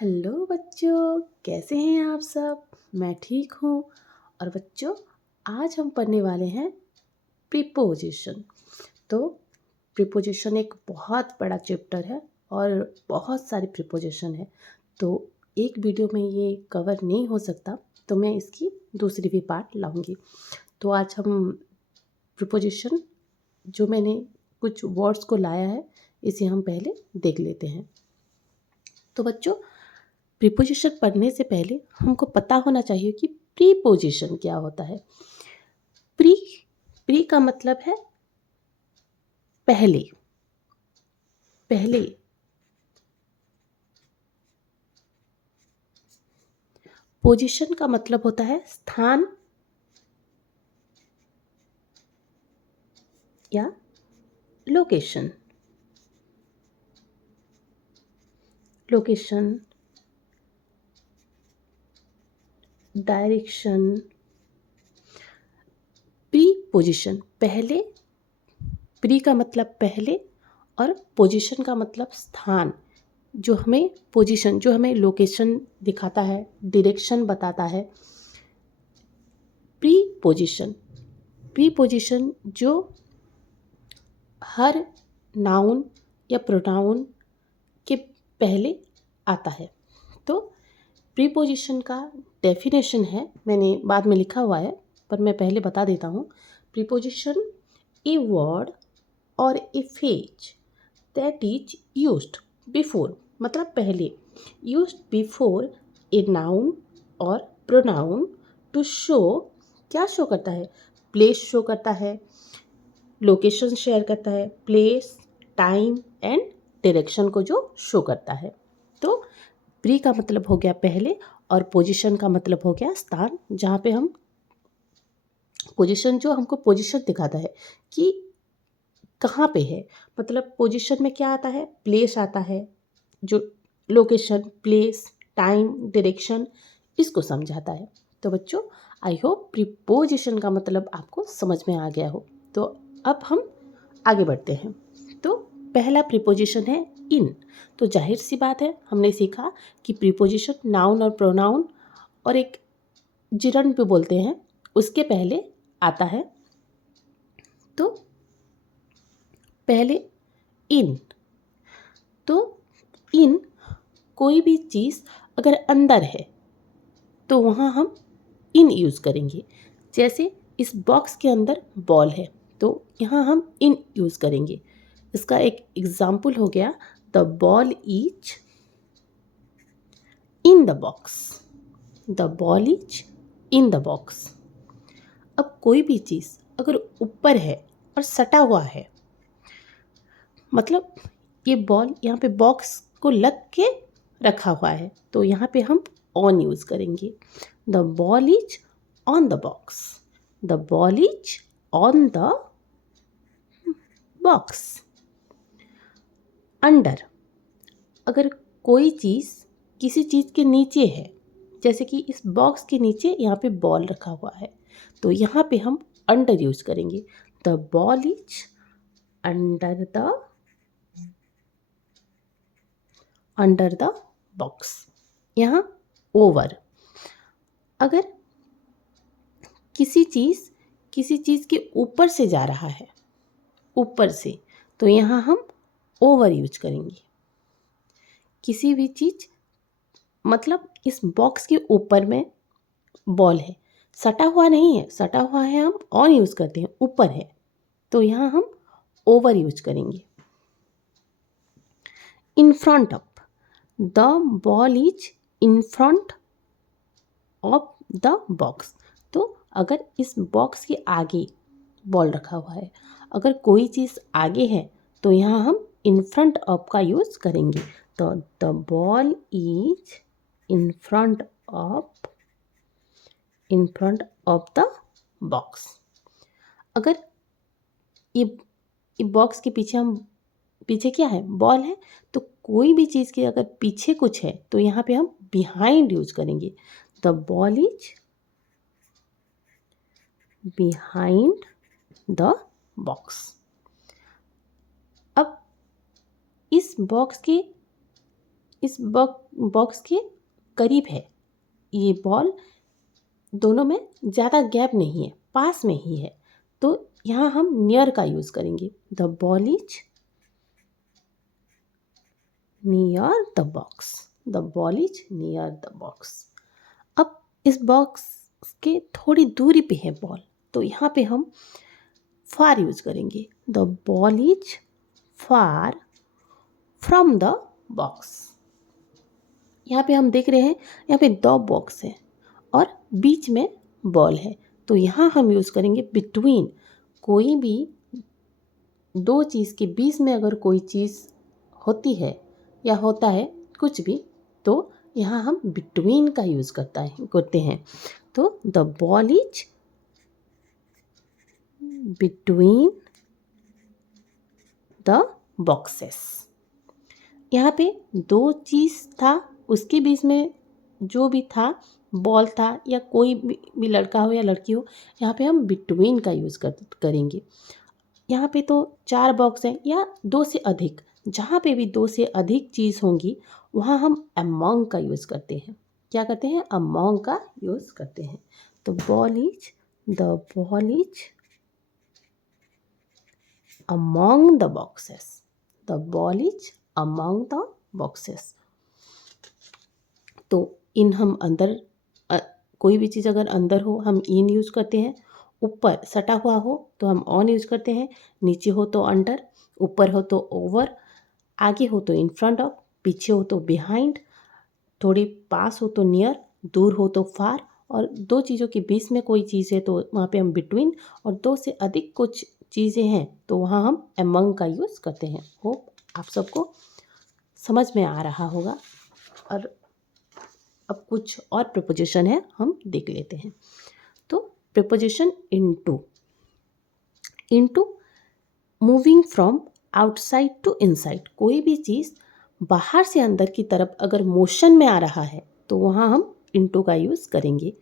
Hello बच्चों, कैसे हैं आप सब। मैं ठीक हूँ। और बच्चों, आज हम पढ़ने वाले हैं प्रीपोजिशन। तो प्रीपोजिशन एक बहुत बड़ा चैप्टर है और बहुत सारे प्रीपोजिशन है। तो एक वीडियो में ये कवर नहीं हो सकता, तो मैं इसकी दूसरी भी पार्ट लाऊंगी। तो आज हम प्रीपोजिशन जो मैंने कुछ वर्ड्स को लाया है, इसे हम पहले देख लेते हैं। तो बच्चों, प्रीपोजिशन पढ़ने से पहले हमको पता होना चाहिए कि प्रीपोजिशन क्या होता है। प्री प्री का मतलब है पहले। पहले पोजीशन का मतलब होता है स्थान या location. Location, direction. Pre position पहले, प्री का मतलब पहले और पोजीशन का मतलब स्थान। जो हमें पोजीशन, जो हमें लोकेशन दिखाता है, डायरेक्शन बताता है। प्री पोजीशन, प्री पोजीशन जो हर नाउन या प्रोनाउन के पहले आता है। तो प्रीपोजिशन का डेफिनेशन है, मैंने बाद में लिखा हुआ है पर मैं पहले बता देता हूँ। प्रीपोजिशन ए वर्ड और ए phrase that is used before, मतलब पहले, यूज्ड बिफोर ए नाउन और प्रोनाउन टू शो। क्या शो करता है? प्लेस शो करता है, लोकेशन शेयर करता है, प्लेस, टाइम एंड डायरेक्शन को जो शो करता है। तो प्री का मतलब हो गया पहले और पोजीशन का मतलब हो गया स्थान, जहाँ पे हम पोजीशन, जो हमको पोजीशन दिखाता है कि कहाँ पे है। मतलब पोजीशन में क्या आता है? प्लेस आता है, जो लोकेशन, प्लेस, टाइम, डायरेक्शन, इसको समझाता है। तो बच्चों, आई होप प्रीपोजिशन का मतलब आपको समझ में आ गया हो। तो अब हम आगे बढ़ते हैं। तो पहला प्रीपोजिशन है इन। तो जाहिर सी बात है, हमने सीखा कि प्रीपोजिशन नाउन और प्रोनाउन और एक जिरंड पे बोलते हैं, उसके पहले आता है। तो पहले इन। तो इन, कोई भी चीज़ अगर अंदर है तो वहाँ हम इन यूज़ करेंगे। जैसे इस बॉक्स के अंदर बॉल है, तो यहाँ हम इन यूज़ करेंगे। इसका एक एग्जाम्पल हो गया, the ball is in the box. The ball is in the box. अब कोई भी चीज़ अगर ऊपर है और सटा हुआ है, मतलब ये बॉल यहाँ पे बॉक्स को लग के रखा हुआ है, तो यहाँ पे हम ऑन यूज़ करेंगे। The ball is on the box. The ball is on the box. Under, अगर कोई चीज़ किसी चीज़ के नीचे है, जैसे कि इस बॉक्स के नीचे यहाँ पे बॉल रखा हुआ है, तो यहाँ पे हम अंडर यूज़ करेंगे। The ball is under the box. यहाँ ओवर, अगर किसी चीज़ के ऊपर से जा रहा है, ऊपर से, तो यहाँ हम ओवर यूज करेंगे। किसी भी चीज़, मतलब इस बॉक्स के ऊपर में बॉल है, सटा हुआ नहीं है, सटा हुआ है हम ऑन यूज़ करते हैं, ऊपर है, तो यहाँ हम ओवर यूज करेंगे। In front of, the ball is in front of the box. तो अगर इस बॉक्स के आगे बॉल रखा हुआ है, अगर कोई चीज़ आगे है, तो यहाँ हम इन फ्रंट ऑफ का यूज़ करेंगे। तो the ball is in front of the box. अगर ये बॉक्स के पीछे, हम पीछे क्या है? बॉल है, तो कोई भी चीज़ के अगर पीछे कुछ है, तो यहाँ पे हम बिहाइंड यूज करेंगे। The ball is behind the box. अब इस बॉक्स के इस बॉक्स के करीब है, ये बॉल दोनों में ज़्यादा गैप नहीं है, पास में ही है, तो यहाँ हम नियर का यूज़ करेंगे। The ball is near the box, the ball is near the box. अब इस बॉक्स के थोड़ी दूरी पे है बॉल, तो यहाँ पे हम फार यूज़ करेंगे। The ball is far from the box. यहाँ पे हम देख रहे हैं, यहाँ पे 2 बॉक्स है और बीच में बॉल है, तो यहाँ हम यूज़ करेंगे बिटवीन। कोई भी 2 चीज़ के बीच में अगर कोई चीज़ होती है या होता है कुछ भी, तो यहाँ हम बिटवीन का यूज़ करते हैं। तो the ball is between the boxes. यहाँ पे 2 चीज़ था, उसके बीच में जो भी था, बॉल था या कोई भी लड़का हो या लड़की हो, यहाँ पे हम बिटवीन का यूज़ करेंगे। यहाँ पे तो 4 बॉक्स हैं या 2 से अधिक, जहाँ पे भी 2 से अधिक चीज़ होंगी वहाँ हम अमॉन्ग का यूज़ करते हैं। क्या करते हैं? अमॉन्ग का यूज़ करते हैं। तो the ball is among the boxes, the ball is among the boxes. तो इन हम अंदर, कोई भी चीज़ अगर अंदर हो हम इन यूज़ करते हैं, ऊपर सटा हुआ हो तो हम ऑन यूज़ करते हैं, नीचे हो तो अंडर, ऊपर हो तो ओवर, आगे हो तो इन फ्रंट ऑफ, पीछे हो तो बिहाइंड, थोड़ी पास हो तो नियर, दूर हो तो फार, और 2 चीज़ों के बीच में कोई चीज़ है तो वहाँ पे हम बिटवीन, और 2 से अधिक कुछ चीज़ें हैं तो वहाँ हम अमंग का यूज़ करते हैं। होप आप सबको समझ में आ रहा होगा। और अब कुछ और प्रीपोजिशन है, हम देख लेते हैं। तो preposition into moving from outside to inside. कोई भी चीज़ बाहर से अंदर की तरफ अगर मोशन में आ रहा है तो वहाँ हम इनटू का यूज़ करेंगे,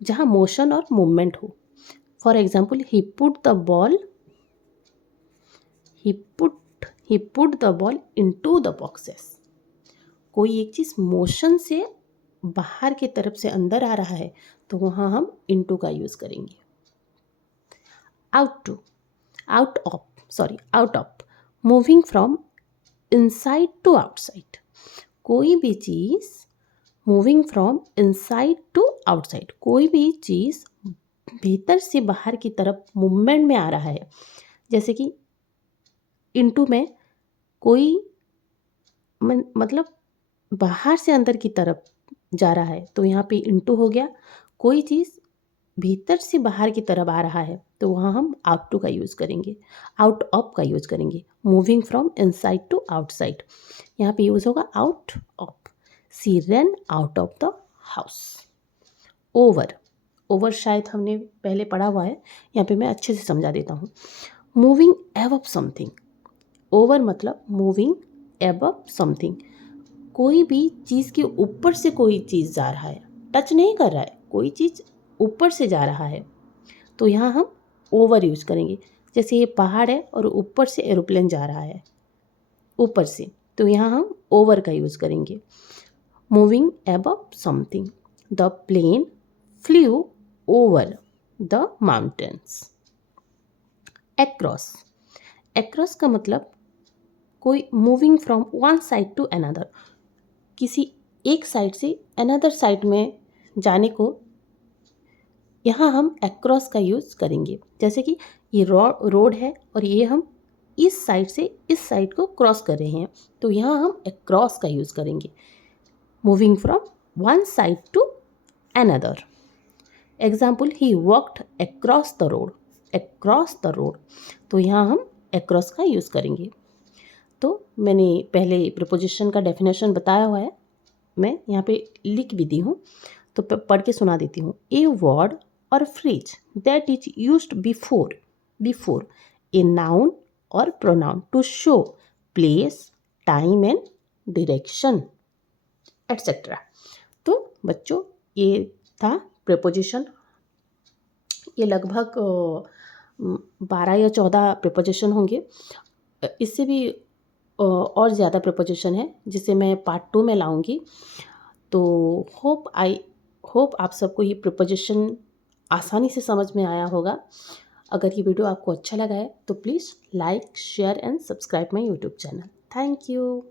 जहाँ मोशन और मूवमेंट हो। For example, he put the ball into the boxes. कोई एक चीज़ मोशन से बाहर की तरफ से अंदर आ रहा है तो वहाँ हम इनटू का यूज़ करेंगे। Out of, moving from inside to outside. कोई भी चीज़ moving from inside to outside, कोई भी चीज़ भीतर से बाहर की तरफ मूवमेंट में आ रहा है। जैसे कि इनटू में कोई मतलब बाहर से अंदर की तरफ जा रहा है तो यहाँ पे इनटू हो गया। कोई चीज़ भीतर से बाहर की तरफ आ रहा है तो वहाँ हम आउट टू का यूज़ करेंगे, आउट ऑफ का यूज़ करेंगे। Moving from inside to outside, यहाँ पे यूज़ होगा out of. See run out of the house. Over शायद हमने पहले पढ़ा हुआ है, यहाँ पे मैं अच्छे से समझा देता हूँ। Moving above something. ओवर मतलब मूविंग एबव समथिंग, कोई भी चीज़ के ऊपर से कोई चीज़ जा रहा है, टच नहीं कर रहा है, कोई चीज़ ऊपर से जा रहा है तो यहाँ हम ओवर यूज़ करेंगे। जैसे ये पहाड़ है और ऊपर से एरोप्लेन जा रहा है ऊपर से, तो यहाँ हम ओवर का यूज़ करेंगे। Moving above something, the plane flew over the mountains. Across का मतलब कोई moving from one side to another, किसी एक साइड से अनदर साइड में जाने को यहाँ हम अक्रॉस का यूज़ करेंगे। जैसे कि ये रोड है और ये हम इस साइड से इस साइड को क्रॉस कर रहे हैं तो यहाँ हम अक्रॉस का यूज़ करेंगे। Moving from one side to another. Example, he walked across the road, तो यहाँ हम अक्रॉस का यूज़ करेंगे। तो मैंने पहले प्रीपोजिशन का डेफिनेशन बताया हुआ है, मैं यहाँ पे लिख भी दी हूँ तो पढ़ के सुना देती हूँ। ए वर्ड और phrase that is used before a noun और pronoun to show place, time and direction etcetera. तो बच्चों, ये था प्रीपोजिशन। ये लगभग 12 या 14 प्रीपोजिशन होंगे, इससे भी और ज़्यादा प्रिपोजिशन है जिसे मैं पार्ट 2 में लाऊंगी। तो होप आप सबको ये प्रिपोजिशन आसानी से समझ में आया होगा। अगर ये वीडियो आपको अच्छा लगा है तो please like share and subscribe my YouTube channel. Thank you.